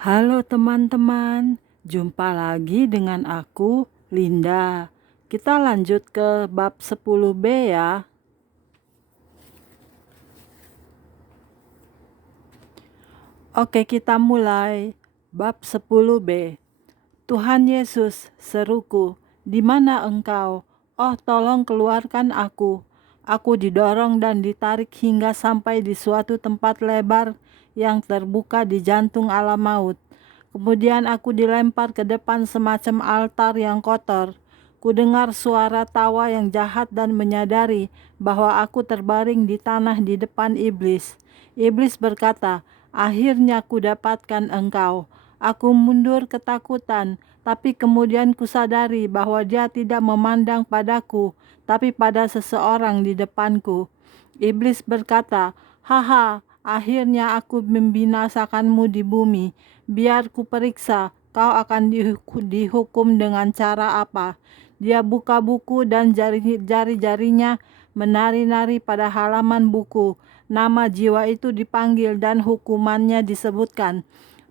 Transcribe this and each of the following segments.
Halo teman-teman, jumpa lagi dengan aku, Linda. Kita lanjut ke bab 10b ya. Oke, kita mulai. Bab 10b. Tuhan Yesus, seruku, di mana engkau? Oh, tolong keluarkan aku. Aku didorong dan ditarik hingga sampai di suatu tempat lebar yang terbuka di jantung alam maut. Kemudian aku dilempar ke depan semacam altar yang kotor. Kudengar suara tawa yang jahat dan menyadari bahwa aku terbaring di tanah di depan iblis. Iblis berkata, "Akhirnya kudapatkan engkau." Aku mundur ketakutan, tapi kemudian kusadari bahwa dia tidak memandang padaku, tapi pada seseorang di depanku. Iblis berkata, "Haha, akhirnya aku membinasakanmu di bumi. Biar kuperiksa, kau akan dihukum dengan cara apa." Dia buka buku dan jari-jarinya menari-nari pada halaman buku. Nama jiwa itu dipanggil dan hukumannya disebutkan.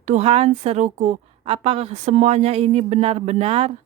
"Tuhan," seruku, "apakah semuanya ini benar-benar?"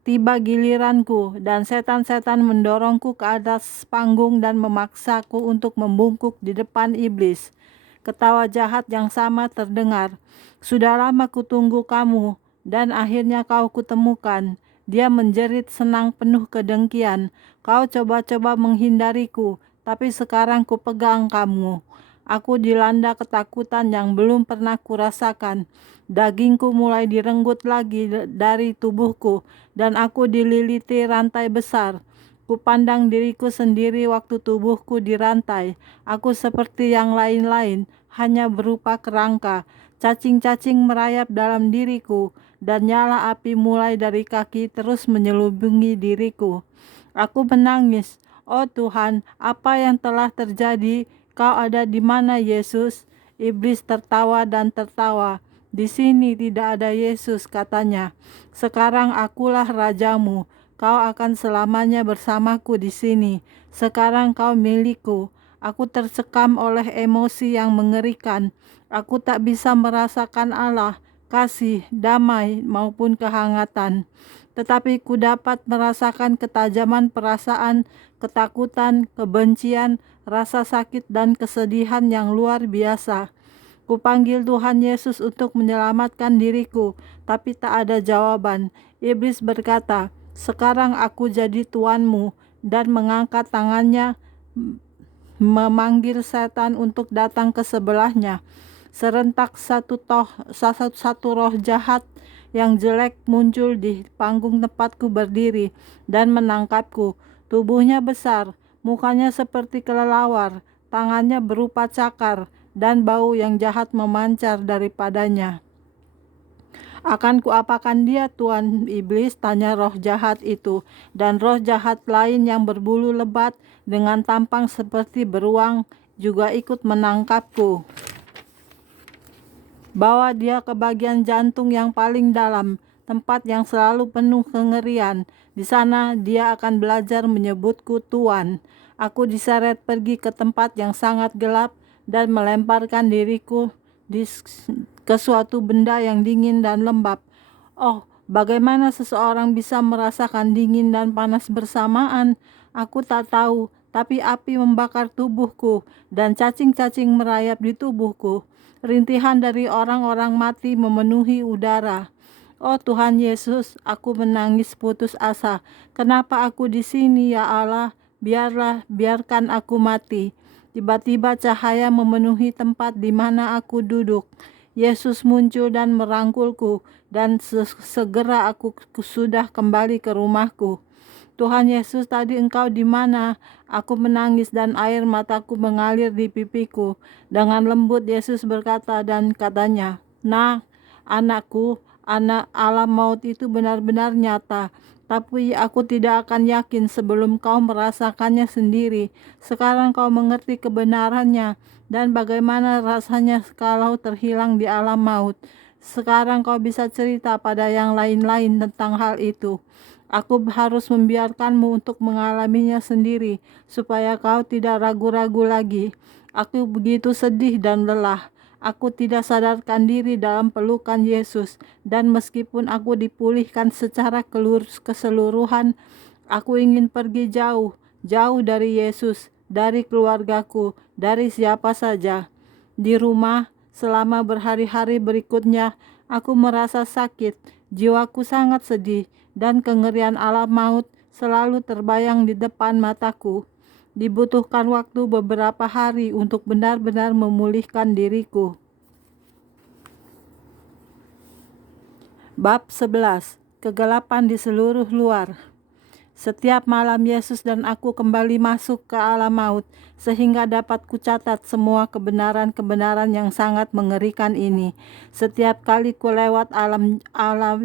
Tiba giliranku, dan setan-setan mendorongku ke atas panggung dan memaksaku untuk membungkuk di depan iblis. Ketawa jahat yang sama terdengar. "Sudah lama kutunggu kamu, dan akhirnya kau kutemukan." Dia menjerit senang penuh kedengkian. "Kau coba-coba menghindariku, tapi sekarang kupegang kamu." Aku dilanda ketakutan yang belum pernah kurasakan. Dagingku mulai direnggut lagi dari tubuhku, dan aku dililiti rantai besar. Kupandang diriku sendiri waktu tubuhku dirantai. Aku seperti yang lain-lain, hanya berupa kerangka. Cacing-cacing merayap dalam diriku, dan nyala api mulai dari kaki terus menyelubungi diriku. Aku menangis, "Oh Tuhan, apa yang telah terjadi? Kau ada di mana, Yesus?" Iblis tertawa dan tertawa. "Di sini tidak ada Yesus," katanya. "Sekarang akulah rajamu. Kau akan selamanya bersamaku di sini. Sekarang kau milikku." Aku tersekam oleh emosi yang mengerikan. Aku tak bisa merasakan Allah, kasih, damai, maupun kehangatan. Tetapi ku dapat merasakan ketajaman perasaan, ketakutan, kebencian, rasa sakit dan kesedihan yang luar biasa. Kupanggil Tuhan Yesus untuk menyelamatkan diriku, tapi tak ada jawaban. Iblis berkata, "Sekarang aku jadi tuanmu," dan mengangkat tangannya memanggil setan untuk datang ke sebelahnya. Serentak satu roh jahat yang jelek muncul di panggung tempatku berdiri dan menangkapku. Tubuhnya besar, mukanya seperti kelelawar, tangannya berupa cakar, dan bau yang jahat memancar daripadanya. "Akan kuapakan dia, Tuan Iblis?" tanya roh jahat itu. Dan roh jahat lain yang berbulu lebat dengan tampang seperti beruang juga ikut menangkapku. Bawa dia ke bagian jantung yang paling dalam, tempat yang selalu penuh kengerian. Di sana dia akan belajar menyebutku Tuan. Aku diseret pergi ke tempat yang sangat gelap dan melemparkan diriku ke suatu benda yang dingin dan lembab. Oh, bagaimana seseorang bisa merasakan dingin dan panas bersamaan? Aku tak tahu, tapi api membakar tubuhku dan cacing-cacing merayap di tubuhku. Rintihan dari orang-orang mati memenuhi udara. Oh Tuhan Yesus, aku menangis putus asa. "Kenapa aku di sini, ya Allah? Biarkan aku mati." Tiba-tiba cahaya memenuhi tempat di mana aku duduk. Yesus muncul dan merangkulku, dan segera aku sudah kembali ke rumahku. "Tuhan Yesus, tadi engkau di mana?" Aku menangis dan air mataku mengalir di pipiku. Dengan lembut Yesus berkata dan katanya, "Nah, anakku, anak alam maut itu benar-benar nyata. Tapi aku tidak akan yakin sebelum kau merasakannya sendiri. Sekarang kau mengerti kebenarannya dan bagaimana rasanya kalau terhilang di alam maut. Sekarang kau bisa cerita pada yang lain-lain tentang hal itu. Aku harus membiarkanmu untuk mengalaminya sendiri, supaya kau tidak ragu-ragu lagi." Aku begitu sedih dan lelah. Aku tidak sadarkan diri dalam pelukan Yesus, dan meskipun aku dipulihkan secara keseluruhan, aku ingin pergi jauh, jauh dari Yesus, dari keluargaku, dari siapa saja. Di rumah, selama berhari-hari berikutnya, aku merasa sakit, jiwaku sangat sedih, dan kengerian alam maut selalu terbayang di depan mataku. Dibutuhkan waktu beberapa hari untuk benar-benar memulihkan diriku. Bab 11. Kegelapan di seluruh luar. Setiap malam Yesus dan aku kembali masuk ke alam maut, sehingga dapat kucatat semua kebenaran-kebenaran yang sangat mengerikan ini. Setiap kali ku lewat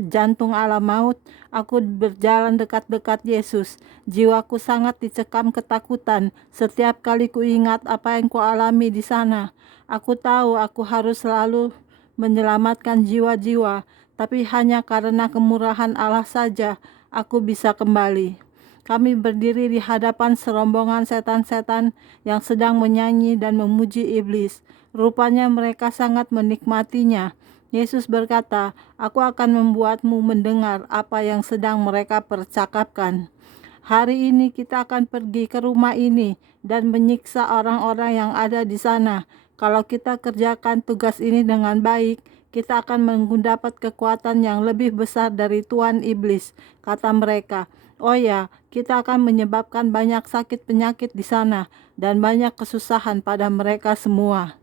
jantung alam maut, aku berjalan dekat-dekat Yesus. Jiwaku sangat dicekam ketakutan setiap kali ku ingat apa yang ku alami di sana. Aku tahu aku harus selalu menyelamatkan jiwa-jiwa, tapi hanya karena kemurahan Allah saja aku bisa kembali. Kami berdiri di hadapan serombongan setan-setan yang sedang menyanyi dan memuji iblis. Rupanya mereka sangat menikmatinya. Yesus berkata, "Aku akan membuatmu mendengar apa yang sedang mereka percakapkan." Hari ini kita akan pergi ke rumah ini dan menyiksa orang-orang yang ada di sana. Kalau kita kerjakan tugas ini dengan baik, kita akan mendapat kekuatan yang lebih besar dari Tuan Iblis, kata mereka. Oh ya, kita akan menyebabkan banyak sakit penyakit di sana dan banyak kesusahan pada mereka semua.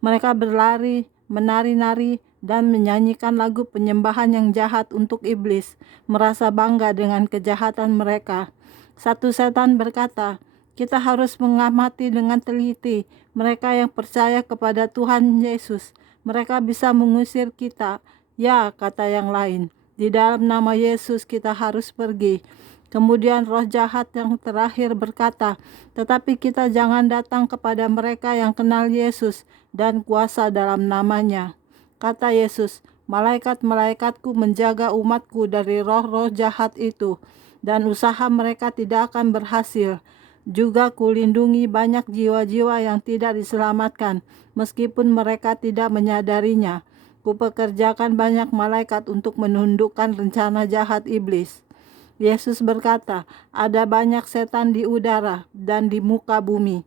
Mereka berlari, menari-nari, dan menyanyikan lagu penyembahan yang jahat untuk iblis, merasa bangga dengan kejahatan mereka. Satu setan berkata, "Kita harus mengamati dengan teliti mereka yang percaya kepada Tuhan Yesus. Mereka bisa mengusir kita." "Ya," kata yang lain, "di dalam nama Yesus kita harus pergi." Kemudian roh jahat yang terakhir berkata, "Tetapi kita jangan datang kepada mereka yang kenal Yesus dan kuasa dalam namanya." Kata Yesus, "Malaikat-malaikatku menjaga umatku dari roh-roh jahat itu, dan usaha mereka tidak akan berhasil. Juga kulindungi banyak jiwa-jiwa yang tidak diselamatkan, meskipun mereka tidak menyadarinya. Kupekerjakan banyak malaikat untuk menundukkan rencana jahat iblis." Yesus berkata, "Ada banyak setan di udara dan di muka bumi.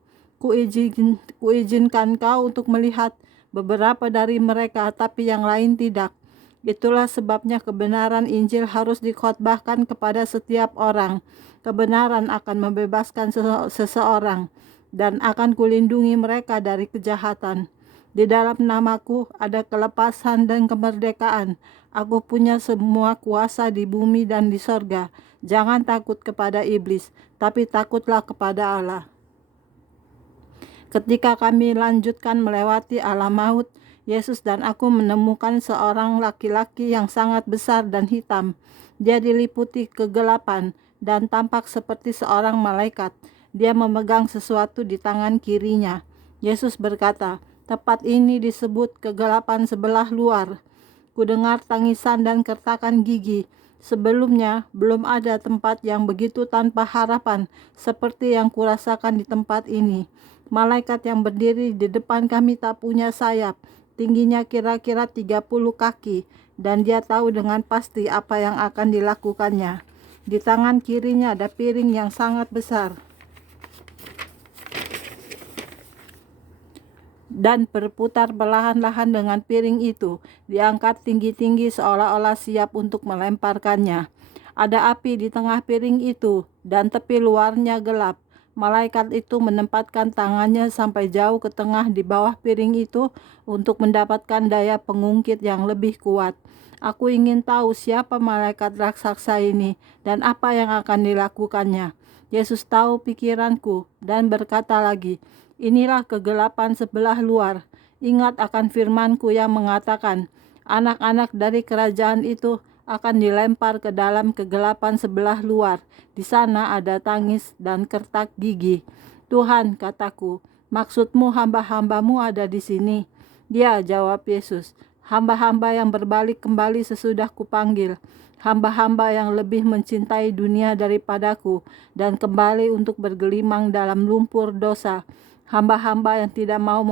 Kuizinkan kau untuk melihat beberapa dari mereka, tapi yang lain tidak. Itulah sebabnya kebenaran Injil harus dikhotbahkan kepada setiap orang. Kebenaran akan membebaskan seseorang, dan akan kulindungi mereka dari kejahatan. Di dalam namaku ada kelepasan dan kemerdekaan. Aku punya semua kuasa di bumi dan di sorga. Jangan takut kepada iblis, tapi takutlah kepada Allah." Ketika kami lanjutkan melewati alam maut, Yesus dan aku menemukan seorang laki-laki yang sangat besar dan hitam. Dia diliputi kegelapan dan tampak seperti seorang malaikat. Dia memegang sesuatu di tangan kirinya. Yesus berkata, "Tempat ini disebut kegelapan sebelah luar." Kudengar tangisan dan kertakan gigi. Sebelumnya belum ada tempat yang begitu tanpa harapan seperti yang kurasakan di tempat ini. Malaikat yang berdiri di depan kami tak punya sayap. Tingginya kira-kira 30 kaki, dan dia tahu dengan pasti apa yang akan dilakukannya. Di tangan kirinya ada piring yang sangat besar, dan berputar perlahan-lahan dengan piring itu, diangkat tinggi-tinggi seolah-olah siap untuk melemparkannya. Ada api di tengah piring itu, dan tepi luarnya gelap. Malaikat itu menempatkan tangannya sampai jauh ke tengah di bawah piring itu untuk mendapatkan daya pengungkit yang lebih kuat. Aku ingin tahu siapa malaikat raksasa ini dan apa yang akan dilakukannya. Yesus tahu pikiranku dan berkata lagi, "Inilah kegelapan sebelah luar. Ingat akan firman-Ku yang mengatakan, anak-anak dari kerajaan itu akan dilempar ke dalam kegelapan sebelah luar. Di sana ada tangis dan kertak gigi." "Tuhan," kataku, "maksudmu hamba-hambamu ada di sini?" "Ya," jawab Yesus, "hamba-hamba yang berbalik kembali sesudah kupanggil. Hamba-hamba yang lebih mencintai dunia daripadaku dan kembali untuk bergelimang dalam lumpur dosa. Hamba-hamba yang tidak mau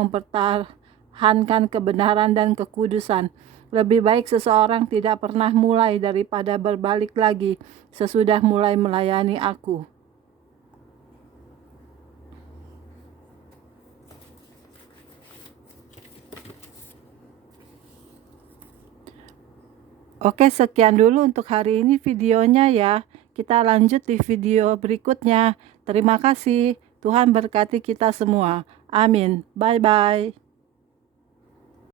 mempertahankan kebenaran dan kekudusan. Lebih baik seseorang tidak pernah mulai daripada berbalik lagi sesudah mulai melayani aku. Oke, sekian dulu untuk hari ini videonya ya. Kita lanjut di video berikutnya. Terima kasih. Tuhan berkati kita semua. Amin. Bye-bye.